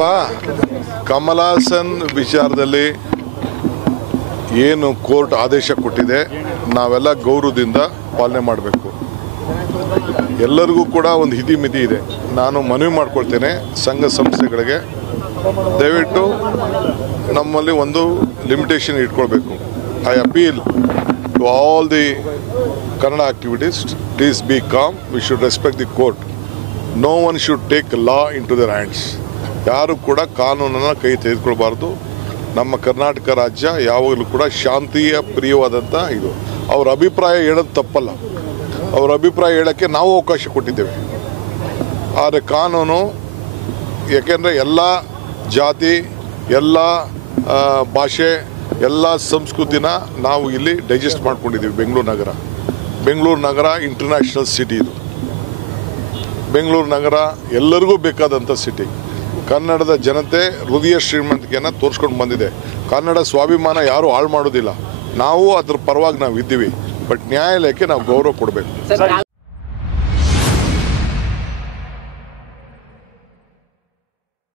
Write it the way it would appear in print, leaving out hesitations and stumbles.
ನೋಡಪ್ಪ, ಕಮಲ್ ಹಾಸನ್ ವಿಚಾರದಲ್ಲಿ ಏನು ಕೋರ್ಟ್ ಆದೇಶ ಕೊಟ್ಟಿದೆ ನಾವೆಲ್ಲ ಗೌರವದಿಂದ ಪಾಲನೆ ಮಾಡಬೇಕು. ಎಲ್ಲರಿಗೂ ಕೂಡ ಒಂದು ಹಿತಿ ಮಿತಿ ಇದೆ. ನಾನು ಮನವಿ ಮಾಡ್ಕೊಳ್ತೇನೆ ಸಂಘ ಸಂಸ್ಥೆಗಳಿಗೆ, ದಯವಿಟ್ಟು ನಮ್ಮಲ್ಲಿ ಒಂದು ಲಿಮಿಟೇಷನ್ ಇಟ್ಕೊಳ್ಬೇಕು. I appeal to all the Kannada activities, please be calm, we should respect the court. No one should take law into their hands. ಯಾರು ಕೂಡ ಕಾನೂನನ್ನು ಕೈ ತೆಗೆದುಕೊಳ್ಬಾರ್ದು. ನಮ್ಮ ಕರ್ನಾಟಕ ರಾಜ್ಯ ಯಾವಾಗಲೂ ಕೂಡ ಶಾಂತಿಯ ಪ್ರಿಯವಾದಂಥ ಇದು. ಅವ್ರ ಅಭಿಪ್ರಾಯ ಹೇಳೋದು ತಪ್ಪಲ್ಲ, ಅವ್ರ ಅಭಿಪ್ರಾಯ ಹೇಳೋಕ್ಕೆ ನಾವು ಅವಕಾಶ ಕೊಟ್ಟಿದ್ದೇವೆ. ಆದರೆ ಕಾನೂನು, ಏಕೆಂದರೆ ಎಲ್ಲ ಜಾತಿ, ಎಲ್ಲ ಭಾಷೆ, ಎಲ್ಲ ಸಂಸ್ಕೃತಿನ ನಾವು ಇಲ್ಲಿ ಡೈಜೆಸ್ಟ್ ಮಾಡ್ಕೊಂಡಿದ್ದೀವಿ. ಬೆಂಗಳೂರು ನಗರ ಇಂಟರ್ನ್ಯಾಷನಲ್ ಸಿಟಿ ಇದು. ಬೆಂಗಳೂರು ನಗರ ಎಲ್ಲರಿಗೂ ಬೇಕಾದಂಥ ಸಿಟಿ. ಕನ್ನಡದ ಜನತೆ ಹೃದಯ ಶ್ರೀಮಂತಿಕೆಯನ್ನು ತೋರಿಸ್ಕೊಂಡು ಬಂದಿದೆ. ಕನ್ನಡ ಸ್ವಾಭಿಮಾನ ಯಾರೂ ಹಾಳು ಮಾಡೋದಿಲ್ಲ. ನಾವು ಅದ್ರ ಪರವಾಗಿ ನಾವು ಇದ್ದೀವಿ. ಬಟ್ ನ್ಯಾಯಾಲಯಕ್ಕೆ ನಾವು ಗೌರವ ಕೊಡಬೇಕು.